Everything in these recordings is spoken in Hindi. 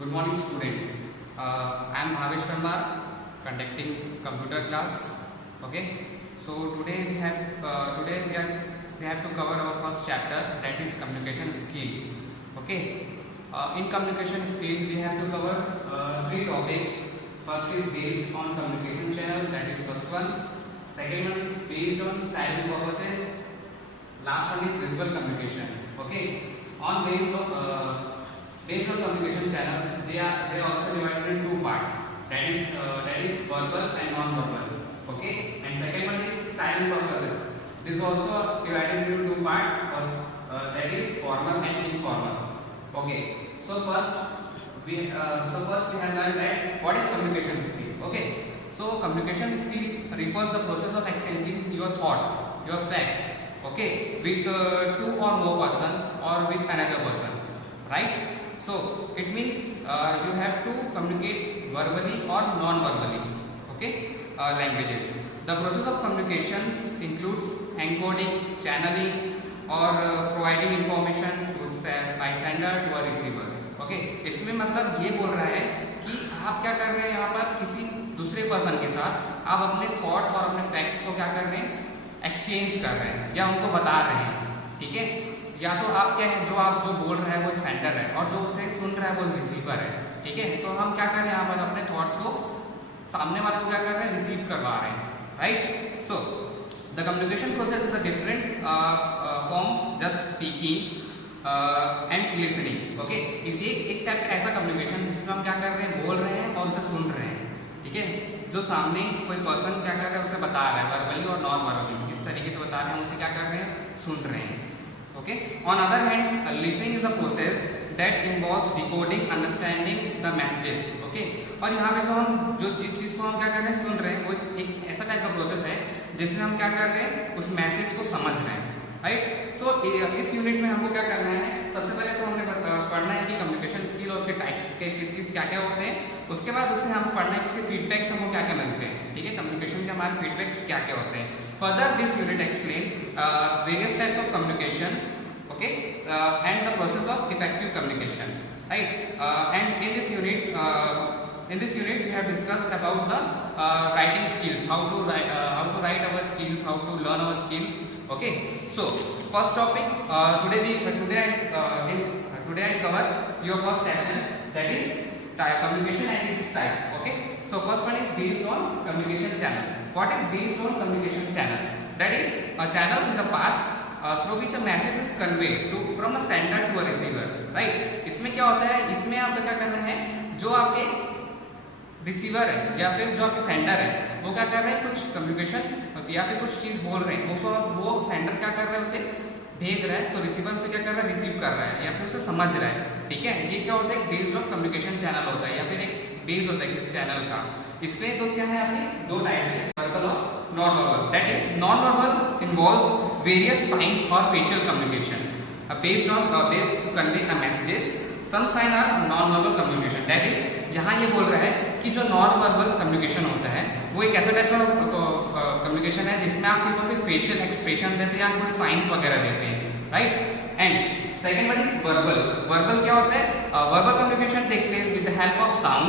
Good morning, student. I am Bhavesh Verma, conducting computer class. Okay. So today we have to cover our first chapter, that is communication skill. Okay. In communication skill, we have to cover three topics. First is based on communication channel, that is first one. Second one is based on style purposes. Last one is visual communication. Okay. On based on communication channel, they are also divided in two parts. That is verbal and non-verbal. Okay. And second one is silent purposes. This is also divided into two parts. First, that is formal and informal. Okay. So first we have learned that what is communication skill. Okay. So communication skill refers the process of exchanging your thoughts, your facts. Okay, with two or more person or with another person, right? So it means you have to communicate verbally or non-verbally, okay, languages. The process of communications includes encoding, channeling or providing information by sender to a receiver. Okay, इसमें मतलब ये बोल रहा है कि आप क्या कर रहे हैं यहाँ पर किसी दूसरे पर्सन के साथ आप अपने थॉट्स और अपने फैक्ट्स को क्या कर रहे हैं, एक्सचेंज कर रहे हैं या उनको बता रहे हैं. ठीक है, या तो आप क्या है, आप जो बोल रहे हैं वो एक सेंडर है और जो उसे सुन रहा है वो रिसीवर है. ठीक है, तो हम क्या कर रहे हैं यहाँ पर अपने थॉट्स को सामने वाले को क्या कर रहे हैं, रिसीव करवा रहे हैं. Right. So the communication process is a different form just speaking and listening. Okay, ये एक टाइप का ऐसा कम्युनिकेशन जिसमें हम क्या कर रहे हैं, बोल रहे हैं और उसे सुन रहे हैं. ठीक है, जो सामने कोई पर्सन क्या कर रहा है उसे बता रहा है वर्बली और नॉन वर्बली, जिस तरीके से बता रहे हैं उसे क्या कर रहे हैं, सुन रहे हैं. Okay. On other hand listening is a process that involves decoding, understanding the messages. Okay, और यहाँ पे जिस चीज़ को हम क्या कर रहे हैं, सुन रहे हैं, वो एक ऐसा टाइप का प्रोसेस है जिसमें हम क्या कर रहे हैं, उस मैसेज को समझ रहे हैं. राइट. सो इस यूनिट में हमको क्या करना है, सबसे पहले तो हमने पढ़ना है कि कम्युनिकेशन स्किल और उसके टाइप्स के किस क्या क्या होते हैं. उसके बाद उससे हम पढ़ना है कि उसके फीडबैक्स हमको क्या क्या मिलते हैं. ठीक है, कम्युनिकेशन के हमारे फीडबैक्स क्या क्या होते हैं. Further this unit explain various types of communication. Okay, and the process of effective communication. Right. And in this unit we have discussed about the writing skills, how to write our skills, how to learn our skills. Okay, so first topic today I cover your first section, that is communication and its type. Okay, so first one is based on communication channel. What is based on communication channel? That is, a channel is a path through which a message is conveyed from a sender to a receiver. Right. इसमें क्या होता है, इसमें आपको क्या करना है, जो आपके रिसीवर है या फिर जो आपके सेंडर है वो क्या कर रहे हैं, कुछ कम्युनिकेशन या फिर कुछ चीज़ बोल रहे हैं, वो सेंडर क्या कर रहा है, उसे भेज रहा है, तो रिसीवर उसे क्या कर रहा है, रिसीव कर रहा है या फिर उसे समझ रहा है. ठीक है, ये क्या होता है, बेस्ड ऑफ कम्युनिकेशन चैनल होता है या फिर एक बेस होता है किसी चैनल का. इसमें तो क्या है, आपने दो टाइप्स है, वर्बल और non verbal. That is non verbal involves various science और facial communication based to convey the messages. Some sign are non verbal communication. That is, यहाँ ये बोल रहा है कि जो नॉन वर्बल कम्युनिकेशन होता है वो एक ऐसा टाइप का कम्युनिकेशन है जिसमें आप सिर्फ और सिर्फ फेशियल एक्सप्रेशन देते हैं या कुछ साइंस वगैरह देते हैं. Right. And second one is verbal. Verbal क्या होता है, verbal communication take place with the help of sound,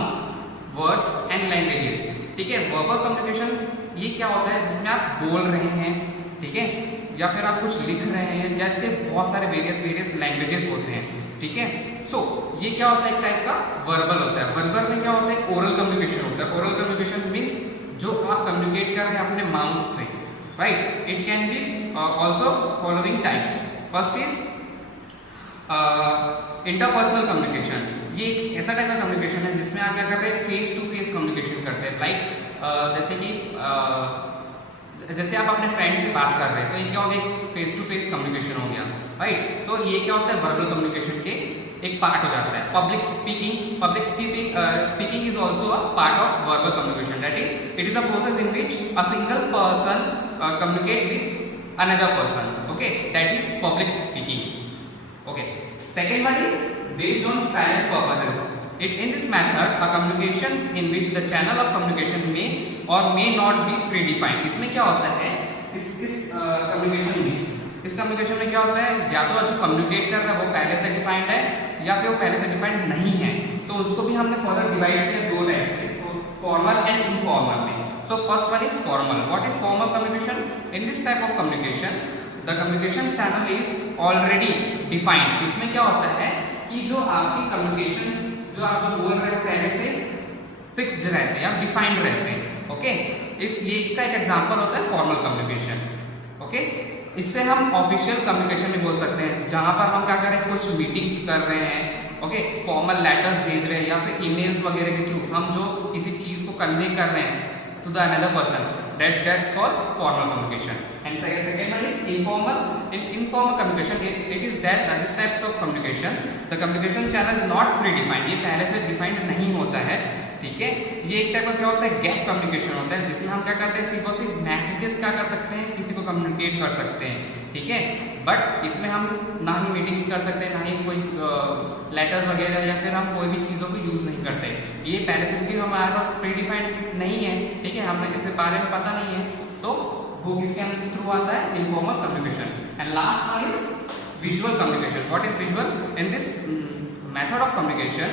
words and languages. ठीक है, वर्बल कम्युनिकेशन ये क्या होता है, जिसमें आप बोल रहे हैं, ठीक है, या फिर आप कुछ लिख रहे हैं, या इसके बहुत सारे वेरियस लैंग्वेजेस होते हैं. ठीक है. सो ये क्या होता है, एक टाइप का वर्बल होता है. वर्बल में क्या होता है, ओरल कम्युनिकेशन होता है. ओरल कम्युनिकेशन मीन्स जो आप कम्युनिकेट कर रहे हैं अपने माउथ से. Right. It can be also following types. First is interpersonal communication. ये एक ऐसा टाइप का कम्युनिकेशन है जिसमें आप क्या कर रहे हैं, फेस टू फेस कम्युनिकेशन करते हैं. लाइक जैसे आप अपने फ्रेंड से बात कर रहे हैं तो ये क्या हो गया, फेस टू फेस कम्युनिकेशन हो गया. राइट. तो ये क्या होता है, वर्बल कम्युनिकेशन के एक पार्ट हो जाता है. Public speaking is also a part of verbal communication. That is, it is the process in which a single person communicate with another person. Okay, that is public speaking. Okay. Second one is based on silent purposes. In this method, a communication in which the channel of communication may or may not be predefined. इसमें क्या होता है, इस कम्युनिकेशन में क्या होता है, या तो जो कम्युनिकेट कर रहा है वो पहले से डिफाइंड है या फिर वो पहले से डिफाइंड नहीं है, तो उसको भी हमने फर्दर डिवाइड किया दो टाइप से, फॉर्मल एंड इनफॉर्मल में। So first one is formal. What is formal communication? In this type of communication the communication channel is already defined. इसमें क्या होता है कि जो आपकी कम्युनिकेशन जो आप जो बोल रहे हो पहले से फिक्स्ड रहते हैं या डिफाइंड रहते हैं। ओके, इस ये का एक एग्जांपल होता है फॉर्मल कम्युनिकेशन। ओके, इससे हम ऑफिशियल कम्युनिकेशन भी बोल सकते हैं, जहां पर हम क्या कर रहे हैं, कुछ मीटिंग्स कर रहे हैं, ओके, फॉर्मल लेटर्स भेज रहे हैं या फिर ईमेल्स वगैरह के थ्रू हम जो किसी चीज को कन्वे कर रहे हैं to the another person, that's called formal communication. And second one is informal. In informal communication, it is that this types of communication, the communication channel is not predefined. ये पहले से डिफाइंड नहीं होता है, ठीक है। ये एक टाइप का क्या होता है, गैप कम्युनिकेशन होता है, जिसमें हम क्या करते हैं, सिर्फ और सिर्फ मैसेजेस क्या कर सकते हैं, किसी को कम्युनिकेट कर सकते हैं, ठीक है। बट इसमें हम ना ही मीटिंग्स कर सकते हैं, ना ही कोई लेटर्स वगैरह या फिर हम कोई भी चीज़ों को यूज़ नहीं करते। ये पहले से क्योंकि हमारे पास प्रीडिफाइंड नहीं है, ठीक है, हमें इसके बारे में पता नहीं है, तो वो किसके थ्रू आता है, informal communication. And last one is visual communication. What is visual? In this method of communication,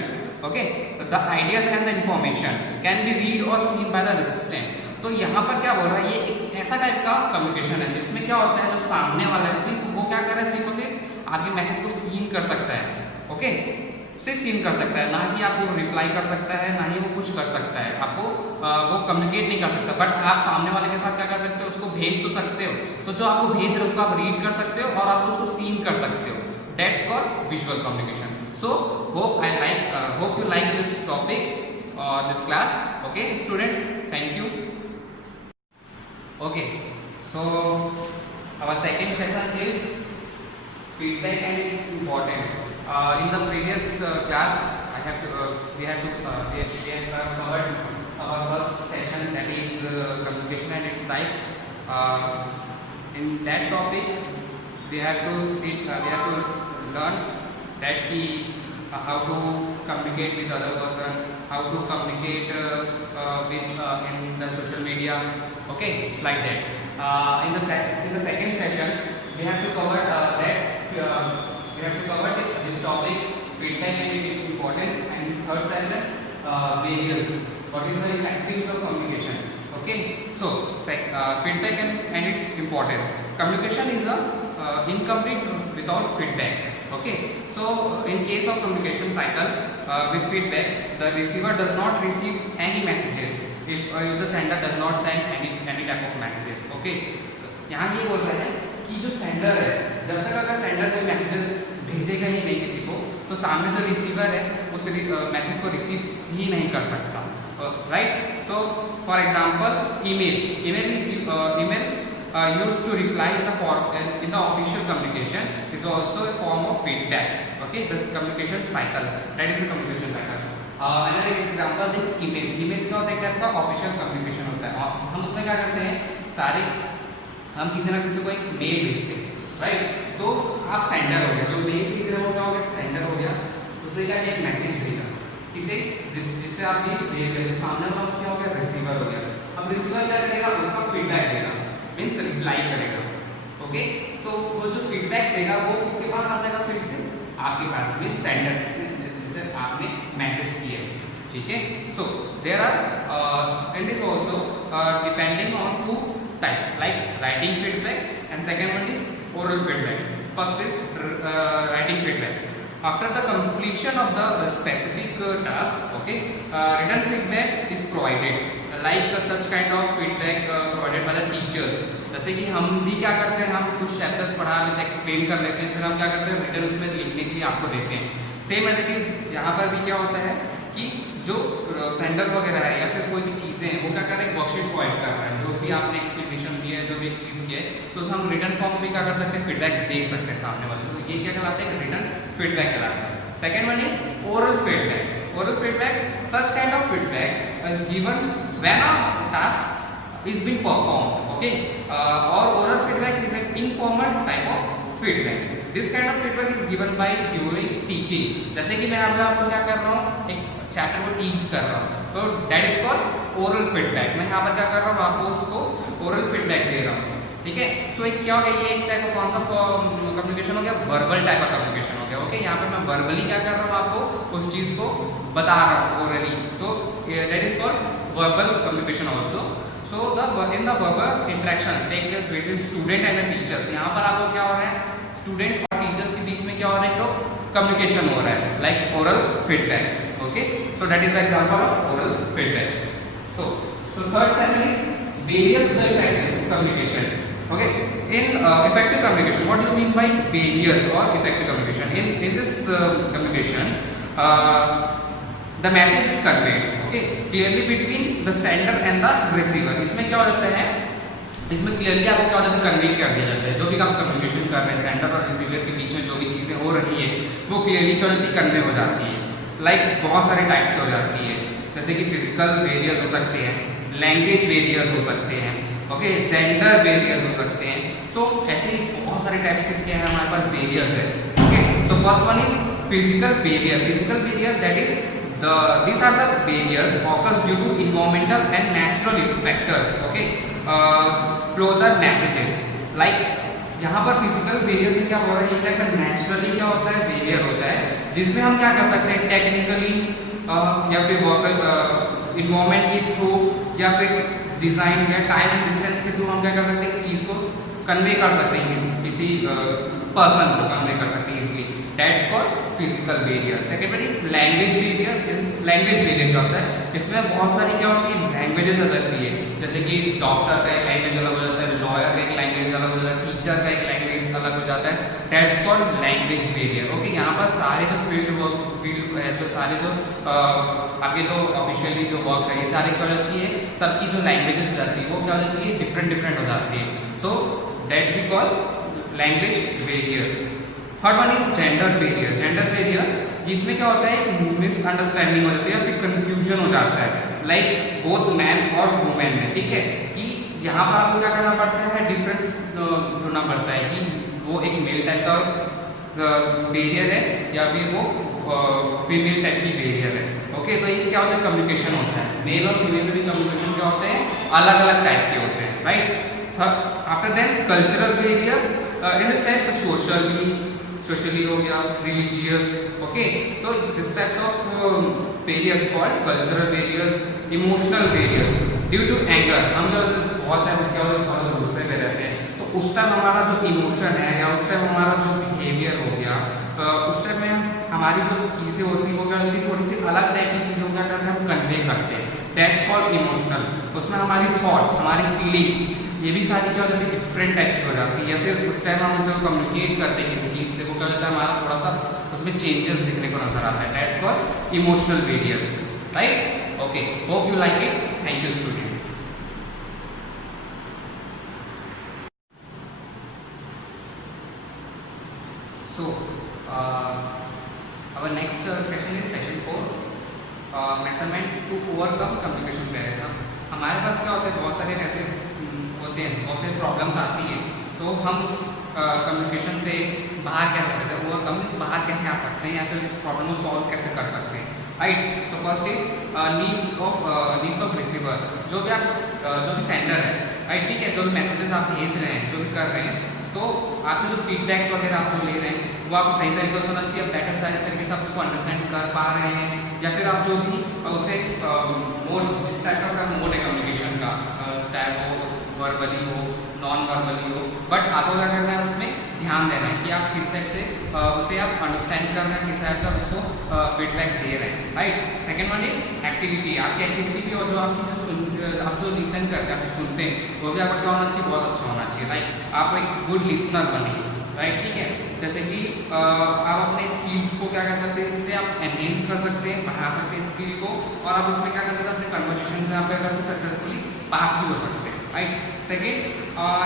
okay, the ideas and the information can be read और सीन बाय द रेसिस्टेंट। तो यहाँ पर क्या बोल रहा है, ये एक ऐसा टाइप का कम्युनिकेशन है जिसमें क्या होता है, जो सामने वाला है सिर्फ वो क्या कर रहा है, सिर्फ और सिर्फ आपके मैसेज को सीन कर सकता है, ओके, सिर्फ सीन कर सकता है, ना कि आपको रिप्लाई कर सकता है, ना ही वो कुछ कर सकता है, आपको वो कम्युनिकेट नहीं कर सकता। बट आप सामने वाले के साथ क्या कर सकते हो, उसको भेज तो सकते हो, तो जो आपको भेज रहे हो उसको आप रीड कर सकते हो और आप उसको सीन कर सकते हो। That's called visual communication. So hope you like this topic or this class. Okay, student, thank you. Okay, so our second session is feedback and it's important. In the previous class, we have covered our first session, that is communication and its type. In that topic, we have to learn that how to communicate with other person, how to communicate with in the social media, okay, like that. In the second session, we have to cover this topic, feedback and its importance, and third session, barriers. What is the effectiveness of communication? Okay, so feedback and its importance. Communication is incomplete without feedback. Okay, so in case of communication cycle with feedback, the receiver does not receive any messages if the sender does not send any type of messages. Okay, यहाँ ये बोल रहे हैं कि जो सेंडर है, जब तक अगर सेंडर कोई मैसेज भेजेगा ही नहीं किसी को, तो सामने जो रिसीवर है उस मैसेज को रिसीव ही नहीं कर सकता, right. So for example email used to reply in the official communication is also a form of feedback. Okay, the communication cycle, that is the communication cycle. Another example is email. Email का होता है क्या, आपका ऑफिशियल कम्युनिकेशन होता है। हम उसमें क्या करते हैं, सारे हम किसी ना किसी को एक मेल भेजते हैं, राइट। तो आप सेंडर हो गया, जो मेल भेज रहे हो क्या हो गया, सेंडर हो गया। उसने क्या एक मैसेज भेजा किसे, जिससे आप ये भेज रहे हो, सामने वाला क्या हो गया, रिसीवर हो गया। अब रिसीवर क्या करेगा, उसका फीडबैक देगा, मीन्स रिप्लाई करेगा। ओके, तो वो जो फीडबैक देगा वो किसके पास आ जाएगा, फिर से आपके पास, मीन्स सेंडर जिससे आपने मैसेज किया, ठीक है। So there are and is also depending on two types, like writing feedback and second one is oral feedback. First is writing feedback. After the completion of the specific task, okay, written feedback is provided. Like such kind of feedback provided by the teachers. जैसे कि हम भी क्या करते हैं, हम कुछ चैप्टर्स पढ़ा लेते हैं, एक्सप्लेन कर लेते हैं, फिर हम क्या करते हैं, रिटर्न उसमें लिखने के लिए आपको देते हैं। सेम एज इट इज यहाँ पर भी क्या होता है कि जो सेंडर वगैरह है या फिर कोई भी चीज़ें हैं, वो क्या कर रहे हैं, वर्कशीट प्रोवाइड कर रहा है, जो भी आपने एक्सप्लेनेशन दी है, जो भी एक चीज़ की है, तो हम रिटर्न फॉर्म भी क्या कर सकते हैं, फीडबैक दे सकते हैं सामने वाले। तो ये क्या कहलाता है, रिटर्न फीडबैक कहलाता है। Second one is oral feedback. Oral feedback, such kind of feedback is given when a task is being performed, okay, or oral feedback is an informal type of feedback. This kind of feedback is given by during teaching. जैसे कि मैं अभी आपको क्या कर रहा हूँ, एक चैप्टर को टीच कर रहा हूँ, तो that is called oral feedback. मैं यहाँ पर क्या कर रहा हूँ, आपको उसको oral feedback दे रहा हूँ, ठीक है। सो एक क्या हो गया, ये एक टाइप का कौन सा कम्युनिकेशन हो गया, वर्बल टाइप का कम्युनिकेशन हो गया। गया। ओके, यहाँ पे मैं वर्बली क्या कर रहा हूँ, आपको उस चीज़ को बता रहा हूँ ओरली, तो that is called verbal communication also. So in the verbal interaction take place between student and teachers. यहाँ पर आपको क्या हो रहा है, स्टूडेंट और टीचर्स के बीच में क्या हो रहा है, तो कम्युनिकेशन हो रहा है, like oral feedback. Okay, so that is the example of oral feedback. So third section is barriers to the effective communication. Okay, in effective communication, what do you mean by barriers or effective communication? In this communication, the message is conveyed, okay, clearly between the sender and the receiver. इसमें क्या हो जाता है, इसमें क्लियरली आपको क्या हो जाता है, कन्वे कर दिया जाता है। जो भी आप कम्युनिकेशन कर रहे हैं सेंडर और रिसीवर के बीच में जो भी चीज़ें हो रही है वो क्लियरली क्या होती है, कन्वे हो जाती है। लाइक बहुत सारे टाइप्स हो जाती है, जैसे कि फिजिकल बैरियर्स हो सकते हैं, लैंग्वेज बैरियर्स हो सकते हैं, ओके, जेंडर बैरियर्स हो सकते हैं। तो ऐसे ही बहुत सारे टाइप्स के हैं हमारे पास बैरियर्स है। Okay, so first one is physical barrier. Physical barrier that is these are the barriers occurs due to environmental and natural factors. Okay, flow the messages like यहाँ पर फिजिकल बैरियर्स में क्या हो रहा है, एक नेचुरली क्या होता है, बैरियर होता है जिसमें हम क्या कर सकते हैं, टेक्निकली या फिर वर्कल इन्वायरमेंट के थ्रू या फिर डिज़ाइन या टाइम एंड डिस्टेंस के थ्रू हम क्या कर सकते हैं, चीज़ को कन्वे कर सकते हैं, किसी पर्सन को कन्वे कर सकते हैं easily. That's called physical barrier. Second one is language barrier. Language barrier क्या होता है, इसमें बहुत सारी क्या होती है, लैंग्वेजेस अलग होती है, जैसे कि डॉक्टर का एक लैंग्वेज अलग हो जाता है, लॉयर का एक लैंग्वेज अलग हो जाता है, टीचर का एक लैंग्वेज अलग हो जाता है। That's called language barrier. Okay, यहाँ पर सारे जो फील्ड है, जो सारे जो आपके जो ऑफिशियली जो वर्क है, ये सारी क्या हो जाती है, सबकी जो लैंग्वेजेस जाती है वो क्या हो जाती है, डिफरेंट हो जाती है। So that we call language barrier. Third one is gender barrier. Gender barrier जिसमें क्या होता है, मिसअंडरस्टैंडिंग हो जाती है या फिर कंफ्यूजन हो जाता है, लाइक बोथ मैन और वुमेन में। ठीक है, कि यहाँ पर आपको क्या करना पड़ता है, डिफरेंस ढूंढना पड़ता है कि वो एक मेल टाइप का बैरियर है या फिर वो फीमेल टाइप की बैरियर है। ओके, तो ये क्या होता है, कम्युनिकेशन होता है। मेल और फीमेल में भी कम्युनिकेशन क्या होते हैं, अलग अलग टाइप के होते हैं, right. After then cultural barrier in this type socially हो गया, religious. Okay, so this types of barriers called cultural barriers. Emotional barriers due to anger, हम जब बहुत गुस्से में रहते हैं तो उस टाइम हमारा जो इमोशन है या उस टाइम हमारा जो बिहेवियर हो गया, उस टाइम में हमारी जो चीज़ें होती हैं वो क्या होती है, थोड़ी सी अलग टाइप की चीज़ों क्या करते हैं, हम कन्वे करते हैं। That's called emotional. उसमें हमारी थॉट्स, हमारी फीलिंग्स, ये भी सारी क्या हो जाती है, डिफरेंट टाइप की हो जाती है। या फिर उस टाइम हम जब कम्युनिकेट करते हैं किसी चीज़ से, वो क्या होता है, हमारा थोड़ा सा उसमें चेंजेस दिखने को नजर आता है। That's called emotional barriers, right. Okay, hope you like it. Thank you students. So our next section is section 4, measurement to overcome communication barrier। हमारे पास क्या होता है, बहुत सारे ऐसे होते हैं, बहुत से प्रॉब्लम्स आती हैं, तो हम कम्युनिकेशन से बाहर कैसे करते हैं, ओवरकम बाहर कैसे आ सकते हैं या फिर प्रॉब्लम को सॉल्व कैसे कर सकते हैं, right. So first is needs of receiver. जो भी सेंडर है, राइट, ठीक है, जो भी मैसेजेस आप भेज रहे हैं, जो भी कर रहे हैं, तो आपके जो फीडबैक्स वगैरह आप जो ले रहे हैं वो आपको सही तरीके से होना चाहिए, आप बेटर सारे तरीके से आप उसको अंडरस्टैंड कर पा रहे हैं, या फिर आप जो भी उसे मोड, जिस टाइप का मोड है कम्युनिकेशन का, चाहे वो वर्बली हो, नॉन वर्बली हो, बट आपको क्या करना है, उसमें ध्यान देना है कि आप किस टाइप से उसे आप अंडरस्टैंड कर रहे हैं, किस टाइप से आप उसको फीडबैक दे रहे हैं, right. Second one is activity. आपकी एक्टिविटी भी, और जो आपकी आप जो लिसन करते हैं, आप सुनते हैं, वो भी आपका क्या होना चाहिए, बहुत अच्छा होना चाहिए, राइट। आप एक गुड लिसनर बने, राइट, ठीक है। जैसे कि आप अपने स्किल्स को क्या कर सकते हैं, इससे आप एनहेंस कर सकते हैं, बढ़ा सकते हैं स्किल को, और आप इसमें क्या कर सकते हैं, अपने कन्वर्सेशन में आप क्या कर सकते हैं, सक्सेसफुली पास भी हो सकते हैं, राइट। सेकेंड,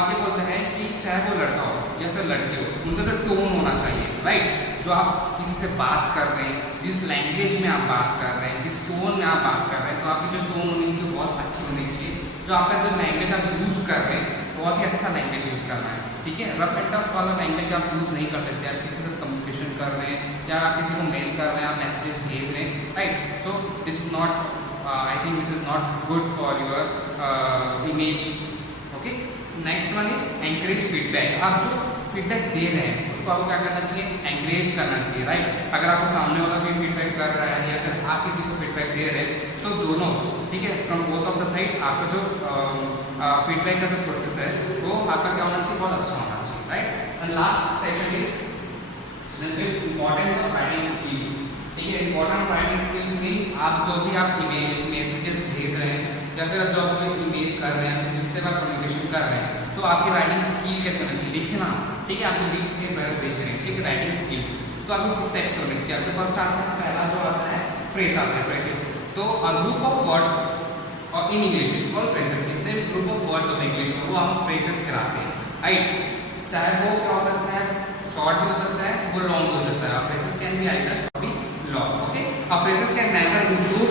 ये बोलते हैं कि चाहे वो लड़का हो या फिर लड़की हो, उनका जो टोन होना चाहिए, राइट। जो आप किसी से बात कर रहे हैं, जिस लैंग्वेज में आप बात कर रहे हैं, जिस टोन में आप बात कर रहे हैं, तो आपकी जो टोन होनी चाहिए बहुत अच्छी होनी चाहिए। जो आपका जो लैंग्वेज आप यूज़ कर रहे हैं, बहुत ही अच्छा लैंग्वेज यूज़ करना है, ठीक है। रफ एंड टफ वाला लैंग्वेज आप यूज़ नहीं कर सकते। आप किसी से कम्युनिकेशन कर रहे हैं या आप किसी को मेल कर रहे हैं, आप मैसेजेस भेज रहे हैं, right. So this not, I think this is not good for your image. Okay, next one is encourage feedback. आप जो फीडबैक दे रहे हैं उसको आपको क्या करना चाहिए, एंकरेज करना चाहिए, राइट। अगर आपको सामने वाला भी फीडबैक कर रहा है या फिर आप किसी को फीडबैक दे रहे हैं तो दोनों, ठीक है, from both of the side आपका जो फीडबैक का जो प्रोसेस है वो आपका क्या होना चाहिए, बहुत अच्छा होना चाहिए, right. And last section is importance of writing skills, ठीक है। इम्पोर्टेंट राइटिंग स्किल्स मीन्स आप जो भी आप ईमेल मैसेजेस भेज रहे हैं या फिर जो आप ईमेल कर रहे हैं जिससे आप कम्युनिकेशन कर रहे हैं तो आपकी राइटिंग स्किल कैसे होनी चाहिए, लिखना, ठीक है, आप जो लिख के भेज रहे हैं, ठीक है, राइटिंग स्किल्स। तो आपको किस टाइप से होनी चाहिए, आपके फर्स्ट आता है, पहला जो आता है फ्रेज आता है, फ्रेज। तो अ ग्रुप ऑफ वर्ड और in English is called phrases, जितने भी ग्रुप ऑफ वर्ड्स होते हैं इंग्लिश में वो हम फ्रेजेस कहलाते हैं, राइट। चाहे वो क्या हो सकता है, शॉर्ट भी हो सकता है, वो लॉन्ग भी हो सकता है। Phrases can be either short भी long, okay. Phrases can never include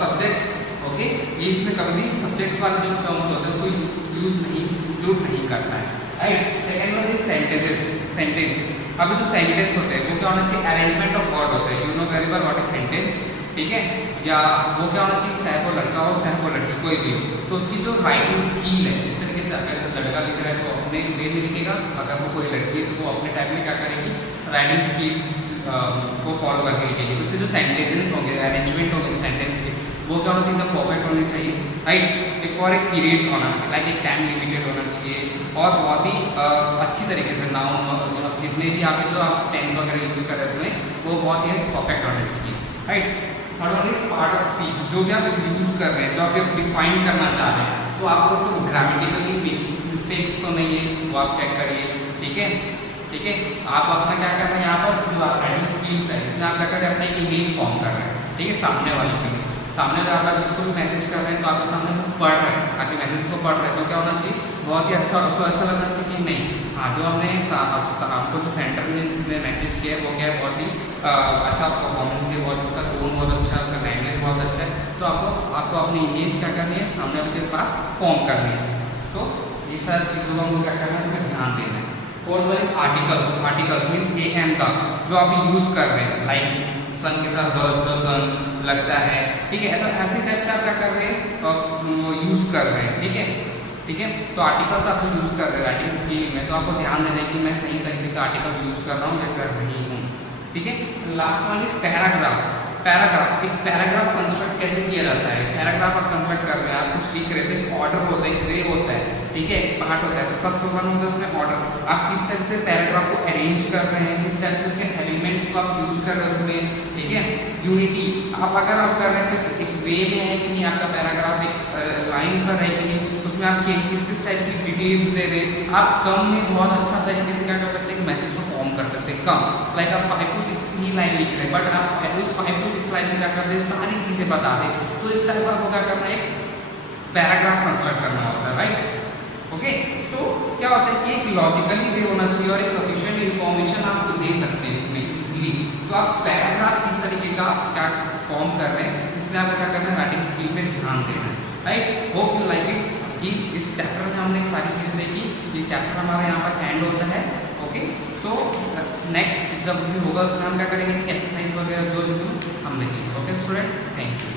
subject, okay. ये इसमें कभी भी सब्जेक्ट्स वाले जो टर्म्स होते हैं उसको इंक्लूड नहीं करता है, right. Second one is sentence. अभी जो सेंटेंस होते हैं वो क्या होना चाहिए, अरेंजमेंट ऑफ वर्ड होते हैं, you know very well what is sentence, ठीक है। या वो क्या होना चाहिए, चाहे वो लड़का हो चाहे वो लड़की, कोई भी हो, तो उसकी जो राइटिंग स्किल है, जिस तरीके से अगर लड़का लिख रहा है तो अपने वे में लिखेगा, अगर वो कोई लड़की है तो वो अपने टाइप में क्या करेगी, राइटिंग स्किल को फॉलो करके लिखेगी। तो उसके जो सेंटेंसेस होंगे, अरेंजमेंट होंगे सेंटेंस के, वो क्या होना चाहिए, एकदम परफेक्ट होने चाहिए, राइट। एक और एक पीरियड होना चाहिए, लाइक एक टाइम लिमिटेड होना चाहिए और बहुत ही अच्छी तरीके से नाउन जितने भी आपके जो आप टेंस वगैरह यूज कर रहे हैं उसमें वो बहुत ही परफेक्ट होना चाहिए, right. Third one is part of speech, जो भी आप यूज कर रहे हैं, जो आप डिफाइन करना चाह रहे हैं, तो आपको उसमें ग्रामेटिकली मिस्टेक्स तो नहीं है वो आप चेक करिए, ठीक है, ठीक है। आप अपना क्या करना है, यहाँ पर जो आप राइटिंग स्किल्स है इसमें आप क्या कर रहे हैं, अपना एक इमेज फॉर्म कर रहे हैं, ठीक है, सामने वाले के सामने जो आप जिसको भी मैसेज कर रहे हैं तो आपके सामने पढ़ रहे हैं, आपके मैसेज को पढ़ रहे हैं, तो क्या होना चाहिए, बहुत ही अच्छा, उसको ऐसा लगना चाहिए कि नहीं, हाँ, जो हमने आपको जो सेंटर में जिसने मैसेज किया है वो क्या है, बहुत ही अच्छा परफॉर्मेंस दिया, बहुत उसका टोन बहुत अच्छा है, उसका लैंग्वेज बहुत अच्छा है, तो आपको अपनी इमेज क्या करनी है, सामने वाले के पास फॉर्म करनी है। तो ये सारी चीज़ों को हमको क्या करना है, इसमें ध्यान देना है। Fourth one is articles. Articles means A and the, जो आप यूज़ कर रहे हैं, लाइक सन के साथ द सन लगता है, ठीक है, ऐसा ऐसे टाइप से आप क्या कर रहे हैं, यूज़ कर रहे हैं, ठीक है, ठीक है। तो आर्टिकल्स आप जो यूज़ कर रहे हैं राइटिंग स्किल में, तो आपको ध्यान देना है कि मैं सही तरीके का आर्टिकल यूज़ कर रहा हूँ या कर रही हूँ, ठीक है। Last one is paragraph. Paragraph, एक पैराग्राफ कंस्ट्रक्ट कैसे किया जाता है, पैराग्राफ आप कंस्ट्रक्ट कर रहे हैं, आप कुछ लिख रहे थे, ऑर्डर होता है, एक वे होता है, ठीक है, एक पार्ट होता है, तो फर्स्ट वन होता है उसमें ऑर्डर, आप किस तरह से पैराग्राफ को अरेंज कर रहे हैं, किस तरह से उसके एलिमेंट्स को आप यूज कर रहे हैं उसमें, ठीक है। यूनिटी, आप अगर आप कर रहे हैं तो एक वे में है कि नहीं, आपका पैराग्राफ एक लाइन पर है कि नहीं, उसमें आप किस टाइप की डिटेल्स दे रहे हैं, आप कम में बहुत अच्छा तरीके से क्या कर सकते हैं, मैसेज को फॉर्म कर सकते हैं कम, लाइक आप 5 to 6 ही लाइन लिख रहे हैं, बट आप उस 5 to 6 लाइन में क्या करते हैं, सारी चीज़ें बता दें, तो इस टाइप का आपको क्या करना है, पैराग्राफ कंस्ट्रक्ट करना होता है, राइट। ओके, सो क्या होता है कि एक लॉजिकली वे होना चाहिए और एक सफिशिएंट इन्फॉर्मेशन आप दे सकते हैं इसमें इजीली। तो आप पैराग्राफ किस तरीके का क्या फॉर्म कर रहे हैं, इसमें आपको क्या करना है, राइटिंग स्किल पे ध्यान देना है, right. Hope you like it, कि इस चैप्टर में हमने सारी चीज़ें देखी, ये चैप्टर हमारा यहाँ पर एंड होता है, ओके। सो नेक्स्ट जब भी होगा उसमें हम क्या करेंगे, इसकी एक्सरसाइज वगैरह जो हम देखेंगे, ओके स्टूडेंट, थैंक यू।